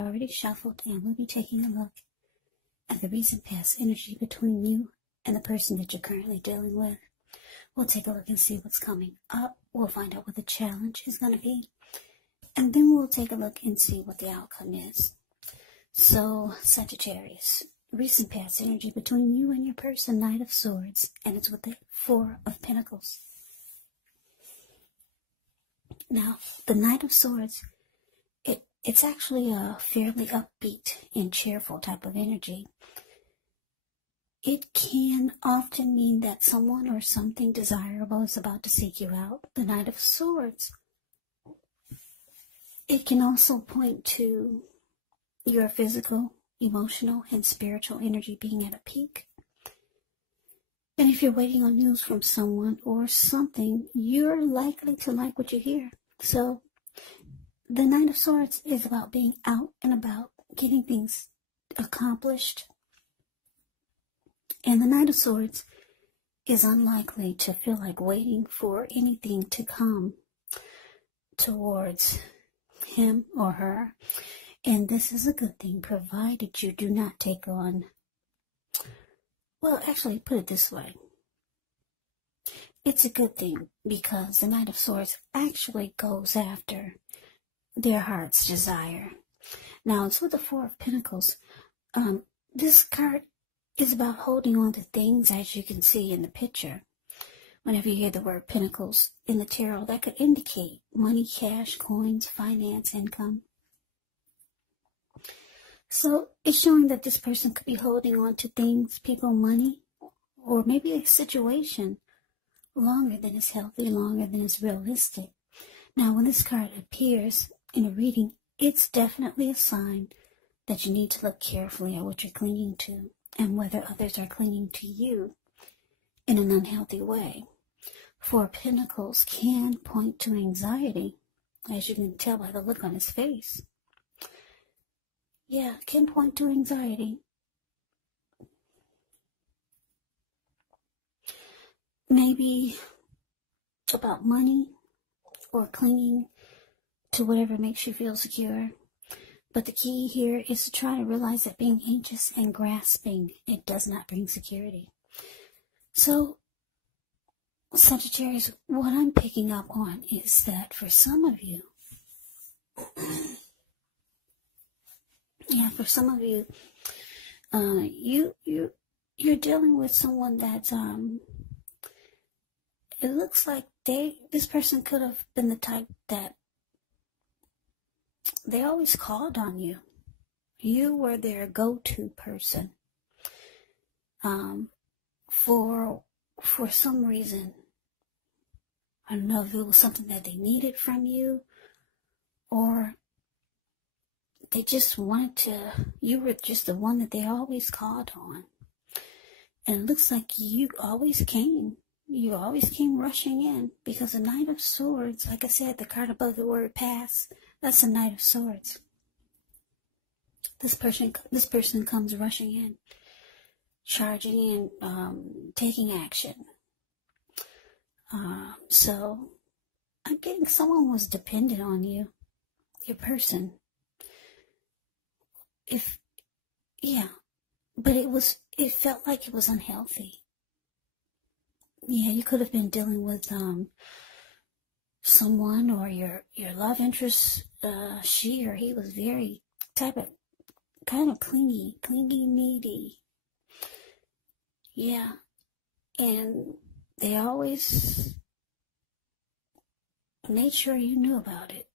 Already shuffled, and we'll be taking a look at the recent past energy between you and the person that you're currently dealing with. We'll take a look and see what's coming up. We'll find out what the challenge is going to be. And then we'll take a look and see what the outcome is. So, Sagittarius, recent past energy between you and your person, Knight of Swords, and it's with the Four of Pentacles. Now, the Knight of Swords, it's actually a fairly upbeat and cheerful type of energy. It can often mean that someone or something desirable is about to seek you out. The Knight of Swords. It can also point to your physical, emotional, and spiritual energy being at a peak. And if you're waiting on news from someone or something, you're likely to like what you hear. So, the Knight of Swords is about being out and about, getting things accomplished. And the Knight of Swords is unlikely to feel like waiting for anything to come towards him or her. And this is a good thing, provided you do not take on, well, actually, put it this way. It's a good thing because the Knight of Swords actually goes after their heart's desire. Now, it's with the Four of Pentacles. This card is about holding on to things, as you can see in the picture. Whenever you hear the word pentacles in the tarot, that could indicate money, cash, coins, finance, income. So it's showing that this person could be holding on to things, people, money, or maybe a situation longer than is healthy, longer than is realistic. Now, when this card appears in a reading, it's definitely a sign that you need to look carefully at what you're clinging to and whether others are clinging to you in an unhealthy way. Four Pentacles can point to anxiety, as you can tell by the look on his face. Yeah, can point to anxiety. Maybe about money or clinging to whatever makes you feel secure. But the key here is to try to realize that being anxious and grasping, it does not bring security. So, Sagittarius, what I'm picking up on is that for some of you, you're dealing with someone that's it looks like this person could have been the type that they always called on you. You were their go-to person. For some reason. I don't know if it was something that they needed from you, or they just wanted to, you were just the one that they always called on. And it looks like you always came rushing in, because the Knight of Swords, like I said, the card above the word pass, that's the Knight of Swords. This person comes rushing in, charging in, taking action. So I'm getting someone was dependent on you, your person. But it felt like it was unhealthy. Yeah, you could have been dealing with someone or your love interest. She or he was very kind of clingy, needy. Yeah, and they always made sure you knew about it.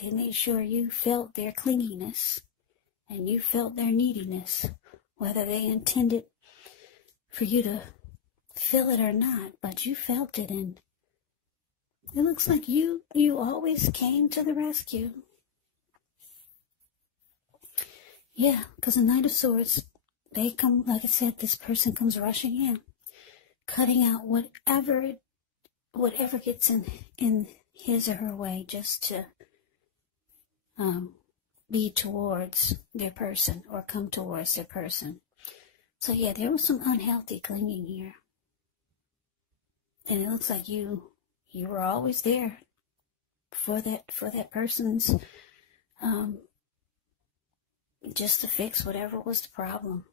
They made sure you felt their clinginess and you felt their neediness, whether they intended for you to feel it or not, but you felt it, and it looks like you always came to the rescue. Yeah, because the Knight of Swords, they come, like I said, this person comes rushing in, cutting out whatever gets in his or her way, just to be towards their person or come towards their person. So yeah, there was some unhealthy clinging here. And it looks like you were always there for that person's just to fix whatever was the problem.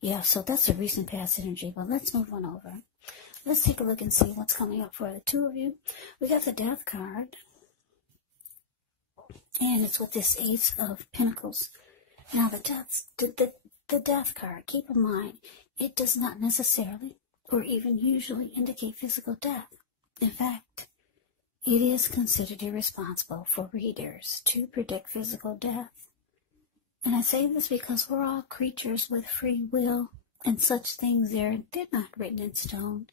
Yeah, so that's a recent past energy, but let's move on over. Let's take a look and see what's coming up for the two of you. We got the Death card, and it's with this Ace of Pentacles. Now, the Death card, keep in mind, it does not necessarily or even usually indicate physical death. In fact, it is considered irresponsible for readers to predict physical death. And I say this because we're all creatures with free will, and such things they're not written in stone.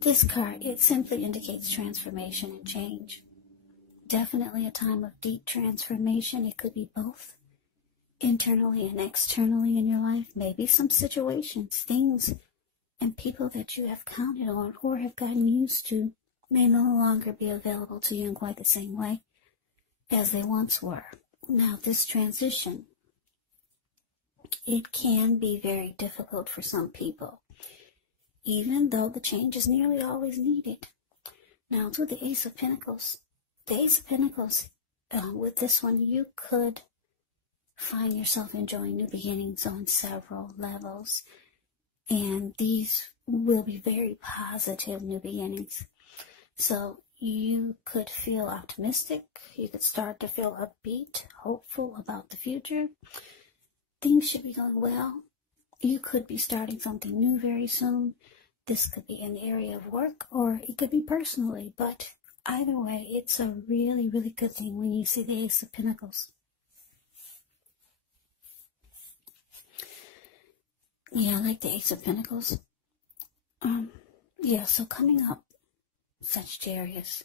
This card, it simply indicates transformation and change. Definitely a time of deep transformation. It could be both internally and externally in your life. Maybe some situations, things, and people that you have counted on or have gotten used to may no longer be available to you in quite the same way as they once were. Now, this transition, it can be very difficult for some people, even though the change is nearly always needed. Now, to the Ace of Pentacles. The Ace of Pentacles, with this one, you could find yourself enjoying new beginnings on several levels. And these will be very positive new beginnings. So you could feel optimistic. You could start to feel upbeat, hopeful about the future. Things should be going well. You could be starting something new very soon. This could be in the area of work, or it could be personally. But either way, it's a really, really good thing when you see the Ace of Pentacles. Yeah, I like the Ace of Pentacles. Yeah, so coming up, Sagittarius.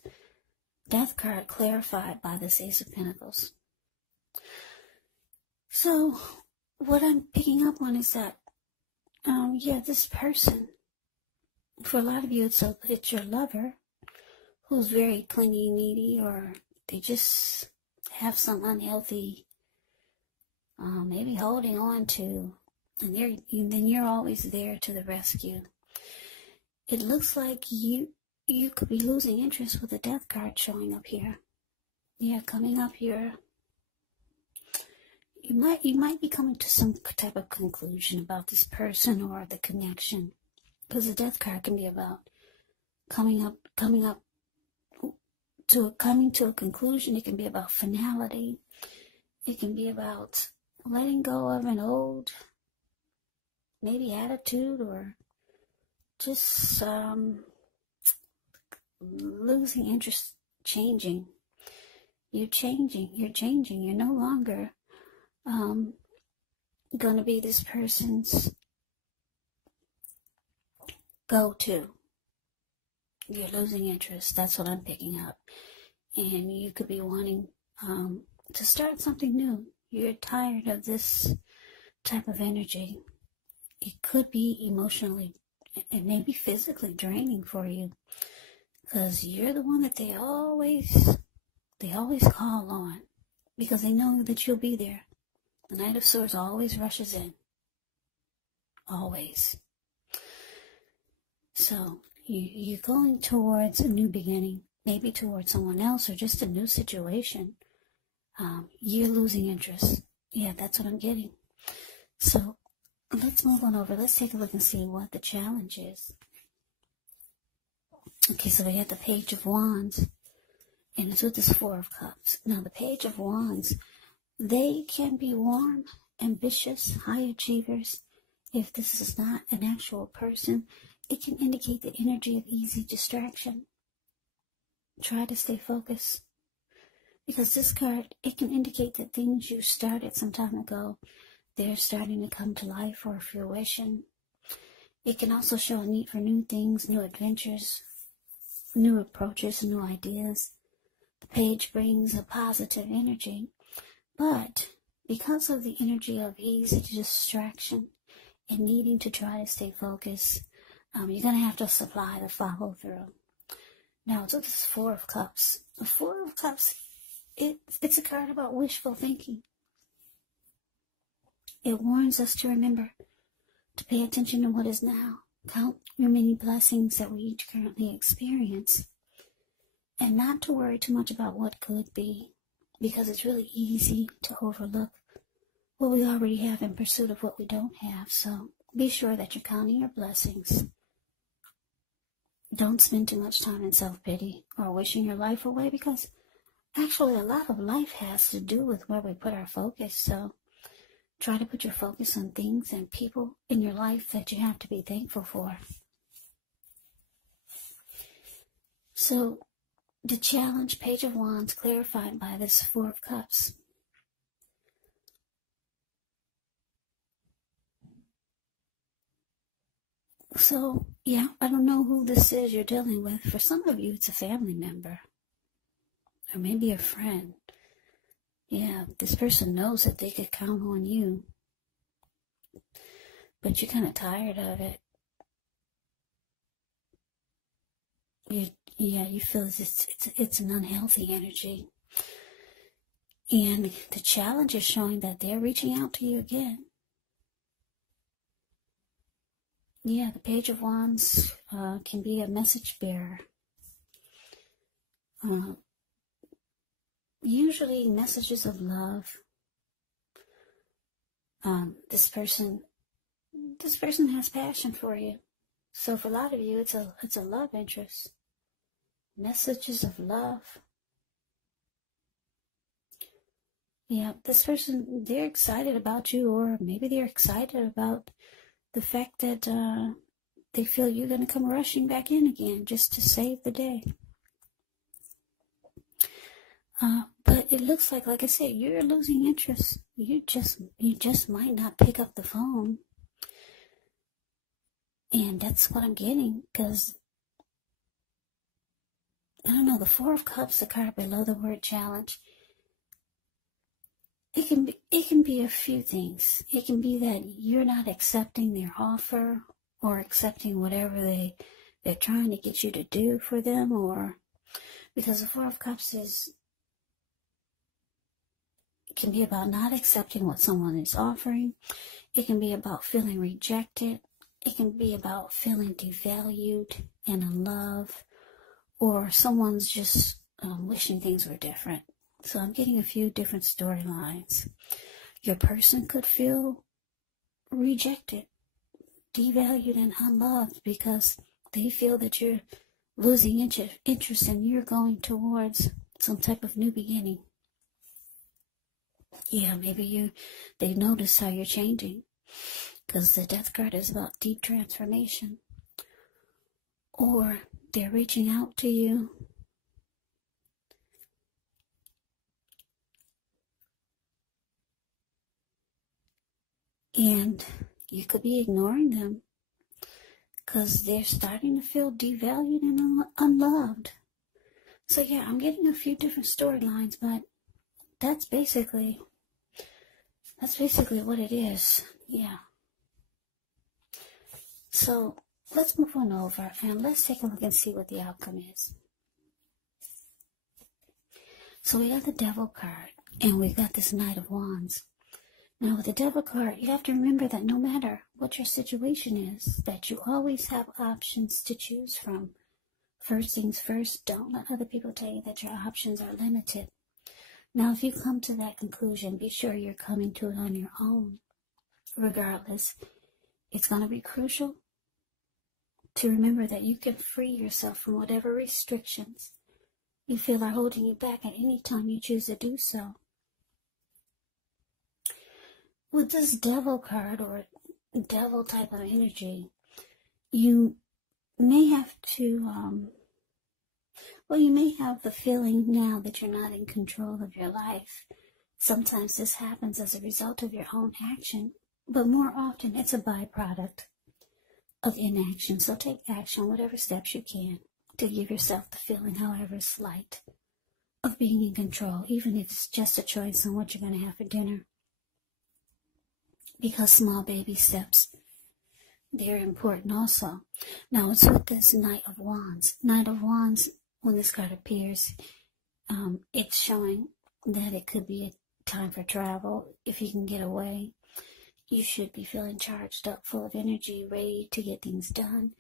Death card clarified by this Ace of Pentacles. So, what I'm picking up on is that, this person, for a lot of you, it's your lover who's very clingy, needy, or they just have some unhealthy, maybe holding on to, and then you're always there to the rescue. It looks like you could be losing interest with the Death card showing up here. Yeah, coming up here. You might be coming to some type of conclusion about this person or the connection, because the Death card can be about coming to a conclusion. It can be about finality. It can be about letting go of an old maybe attitude, or just losing interest, changing. You're changing. You're no longer going to be this person's go-to. You're losing interest. That's what I'm picking up. And you could be wanting to start something new. You're tired of this type of energy. It could be emotionally, it may be physically draining for you, because you're the one that they always call on, because they know that you'll be there. The Knight of Swords always rushes in. Always. So, you're going towards a new beginning, maybe towards someone else or just a new situation. You're losing interest. Yeah, that's what I'm getting. So, let's move on over. Let's take a look and see what the challenge is. Okay, so we have the Page of Wands, and it's with this Four of Cups. Now, the Page of Wands, they can be warm, ambitious, high achievers. If this is not an actual person, it can indicate the energy of easy distraction. Try to stay focused, because this card, it can indicate that things you started some time ago, they're starting to come to life or fruition. It can also show a need for new things, new adventures, new approaches, new ideas. The page brings a positive energy, but because of the energy of easy distraction and needing to try to stay focused, you're going to have to supply the follow-through. Now, to this Four of Cups. The Four of Cups, it's a card about wishful thinking. It warns us to remember to pay attention to what is now. Count your many blessings that we each currently experience, and not to worry too much about what could be. because it's really easy to overlook what we already have in pursuit of what we don't have. So be sure that you're counting your blessings. Don't spend too much time in self-pity or wishing your life away, because actually a lot of life has to do with where we put our focus. So try to put your focus on things and people in your life that you have to be thankful for. So the challenge, Page of Wands, clarified by this Four of Cups. So, yeah, I don't know who this is you're dealing with. For some of you, it's a family member. Or maybe a friend. Yeah, this person knows that they could count on you. But you're kind of tired of it. You feel it's an unhealthy energy. And the challenge is showing that they're reaching out to you again. Yeah, the Page of Wands can be a message bearer. Usually messages of love. This person has passion for you. So for a lot of you, it's a love interest. Messages of love. Yeah, this person, they're excited about you, or maybe they're excited about the fact that they feel you're going to come rushing back in again just to save the day. But it looks like I said, you're losing interest. You just might not pick up the phone. And that's what I'm getting, because I don't know, the Four of Cups, the card below the word challenge. It can be a few things. It can be that you're not accepting their offer, or accepting whatever they're trying to get you to do for them, or because the Four of Cups it can be about not accepting what someone is offering. It can be about feeling rejected. It can be about feeling devalued and unloved, or someone's just wishing things were different. So I'm getting a few different storylines. Your person could feel rejected, devalued, and unloved because they feel that you're losing interest and you're going towards some type of new beginning. Yeah, maybe they notice how you're changing, because the Death card is about deep transformation. Or they're reaching out to you. And you could be ignoring them because they're starting to feel devalued and unloved. So yeah, I'm getting a few different storylines, but that's basically what it is. Yeah. So let's move on over and let's take a look and see what the outcome is. So we got the Devil card and we got this Knight of Wands. Now with the Devil card, you have to remember that no matter what your situation is, that you always have options to choose from. First things first, don't let other people tell you that your options are limited. Now if you come to that conclusion, be sure you're coming to it on your own. Regardless, it's going to be crucial to remember that you can free yourself from whatever restrictions you feel are holding you back at any time you choose to do so. With this Devil card, or Devil type of energy, you may have to, you may have the feeling now that you're not in control of your life. Sometimes this happens as a result of your own action, but more often it's a byproduct of inaction. So take action, whatever steps you can, to give yourself the feeling, however slight, of being in control, even if it's just a choice on what you're going to have for dinner. Because small baby steps, they're important also. Now it's with this Knight of Wands. Knight of Wands, when this card appears, it's showing that it could be a time for travel. If you can get away, you should be feeling charged up, full of energy, ready to get things done.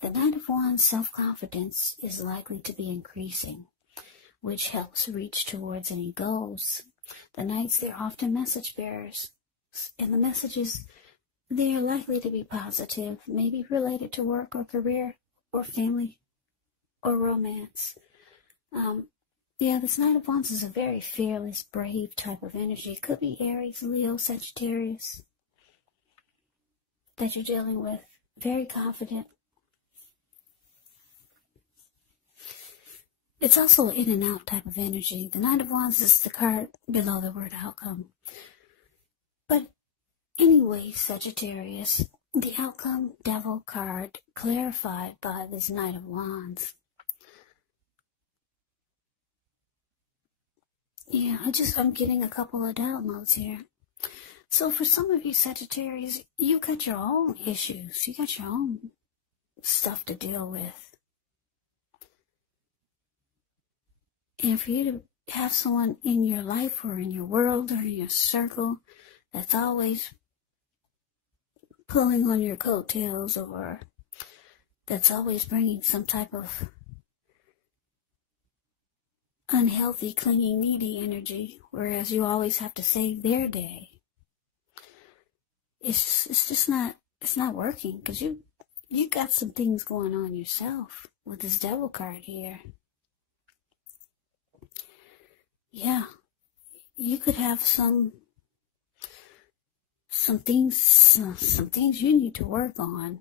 The Knight of Wands' self-confidence is likely to be increasing. which helps reach towards any goals. The Knights, they're often message bearers, and the messages, they are likely to be positive, maybe related to work or career or family or romance. Yeah, this Knight of Wands is a very fearless, brave type of energy. It could be Aries, Leo, Sagittarius that you're dealing with. Very confident. It's also an in and out type of energy. The Knight of Wands is the card below the word outcome. But anyway, Sagittarius, the outcome devil card clarified by this Knight of Wands. Yeah, I'm getting a couple of downloads here. So for some of you Sagittarius, you got your own issues. You got your own stuff to deal with. And for you to have someone in your life or in your world or in your circle that's always pulling on your coattails, or that's always bringing some type of unhealthy, clingy, needy energy, whereas you always have to save their day. It's just not, it's not working, because you got some things going on yourself with this devil card here. Yeah, you could have some things you need to work on,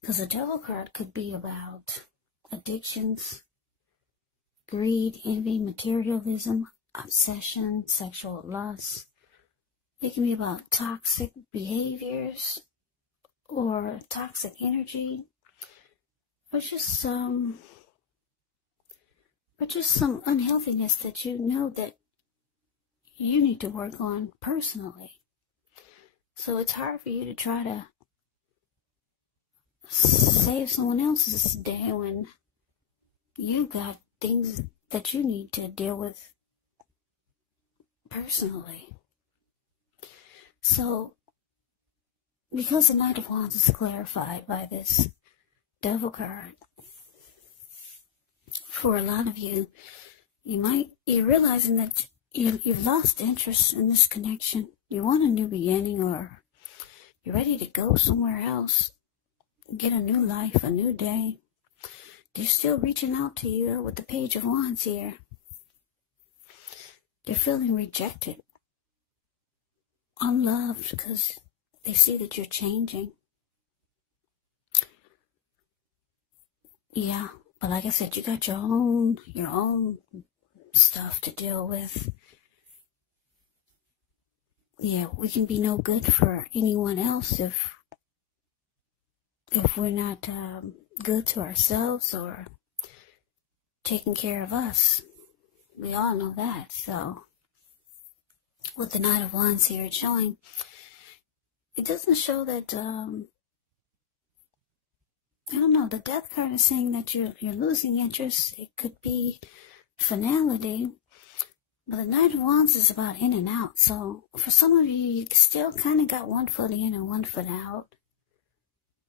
because a devil card could be about addictions, greed, envy, materialism, obsession, sexual lust. It can be about toxic behaviors or toxic energy, or just some unhealthiness that you know that you need to work on personally. So it's hard for you to try to save someone else's day when you got things that you need to deal with personally. So, because the Knight of Wands is clarified by this devil card, for a lot of you, you're realizing that you've lost interest in this connection. You want a new beginning, or you're ready to go somewhere else, get a new life, a new day. They're still reaching out to you with the Page of Wands here. They're feeling rejected, unloved, because they see that you're changing. Yeah, but like I said, you got your own stuff to deal with. Yeah, we can be no good for anyone else if we're not good to ourselves or taking care of us. We all know that. So with the Knight of Wands here, it's showing, it doesn't show that, I don't know, the Death card is saying that you're losing interest. It could be finality. But the Knight of Wands is about in and out. So for some of you, you still kind of got one foot in and one foot out.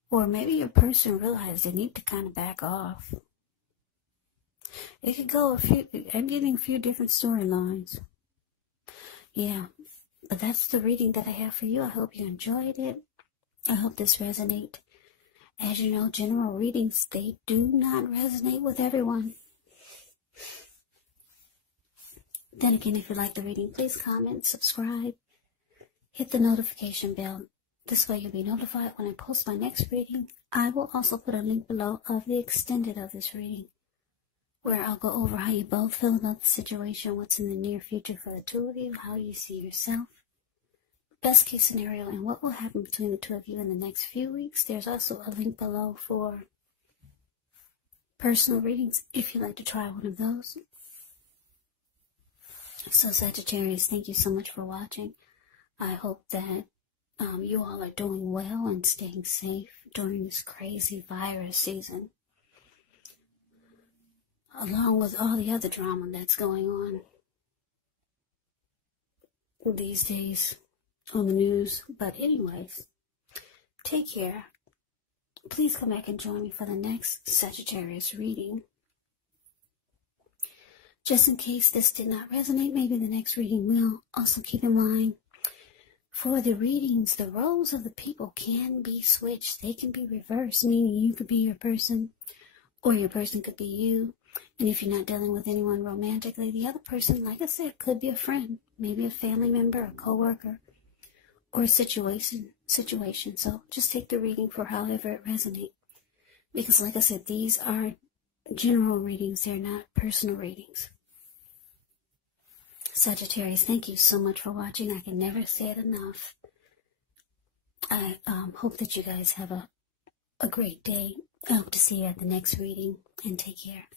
Or maybe your person realized they need to kind of back off. It could go I'm getting a few different storylines. Yeah, but that's the reading that I have for you. I hope you enjoyed it. I hope this resonates. As you know, general readings, they do not resonate with everyone. Then again, if you like the reading, please comment, subscribe, hit the notification bell. This way you'll be notified when I post my next reading. I will also put a link below of the extended of this reading, where I'll go over how you both feel about the situation, what's in the near future for the two of you, how you see yourself, best case scenario, and what will happen between the two of you in the next few weeks. There's also a link below for personal readings if you'd like to try one of those. So Sagittarius, thank you so much for watching. I hope that you all are doing well and staying safe during this crazy virus season, along with all the other drama that's going on these days on the news. But anyways, take care. Please come back and join me for the next Sagittarius reading. just in case this did not resonate, maybe the next reading will. Also keep in mind, for the readings, the roles of the people can be switched. They can be reversed, meaning you could be your person, or your person could be you. And if you're not dealing with anyone romantically, the other person, like I said, could be a friend, maybe a family member, a coworker, or a situation. So just take the reading for however it resonates. Because like I said, these are general readings. They're not personal readings. Sagittarius, thank you so much for watching. I can never say it enough. I hope that you guys have a great day. I hope to see you at the next reading, and take care.